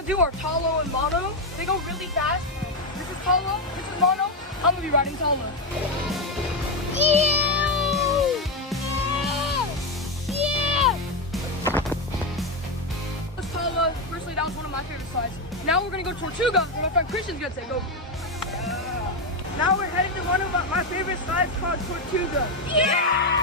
gonna do our Talo and Mono. They go really fast. This is Talo, this is Mono. I'm gonna be riding Talo. That's Talo. Personally, that was one of my favorite slides. Now we're gonna go Tortuga, where my friend Christian's gonna take over. Now we're heading to one of my favorite slides called Tortuga. Yeah!